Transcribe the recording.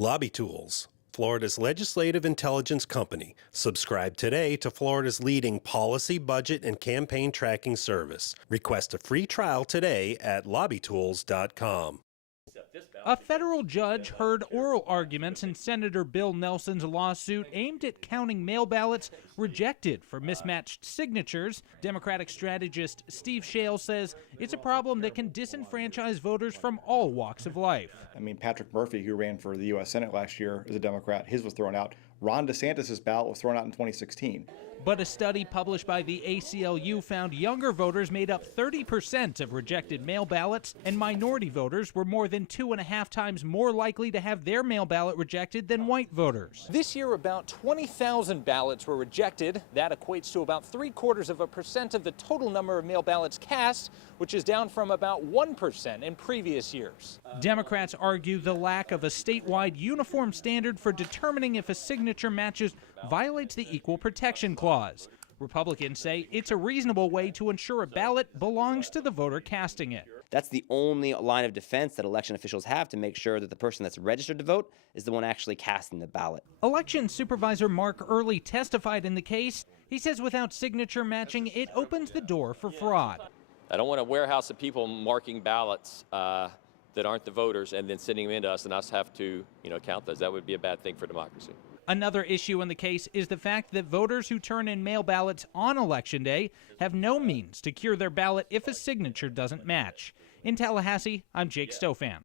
Lobby Tools, Florida's legislative intelligence company. Subscribe today to Florida's leading policy, budget, and campaign tracking service. Request a free trial today at lobbytools.com. A federal judge heard oral arguments in Senator Bill Nelson's lawsuit aimed at counting mail ballots rejected for mismatched signatures. Democratic strategist Steve Schale says it's a problem that can disenfranchise voters from all walks of life. I mean, Patrick Murphy, who ran for the U.S. Senate last year as a Democrat, his was thrown out. Ron DeSantis' ballot was thrown out in 2016. But a study published by the ACLU found younger voters made up 30% of rejected mail ballots, and minority voters were more than 2.5 times more likely to have their mail ballot rejected than white voters. This year, about 20,000 ballots were rejected. That equates to about 0.75% of the total number of mail ballots cast, which is down from about 1% in previous years. Democrats argue the lack of a statewide uniform standard for determining if a signature matches violates the Equal Protection Clause. Republicans say it's a reasonable way to ensure a ballot belongs to the voter casting it. That's the only line of defense that election officials have to make sure that the person that's registered to vote is the one actually casting the ballot. Election Supervisor Mark Early testified in the case. He says without signature matching, it opens the door for fraud. I don't want a warehouse of people marking ballots that aren't the voters and then sending them into us and us have to, count those. That would be a bad thing for democracy. Another issue in the case is the fact that voters who turn in mail ballots on Election Day have no means to cure their ballot if a signature doesn't match. In Tallahassee, I'm Jake Stofan.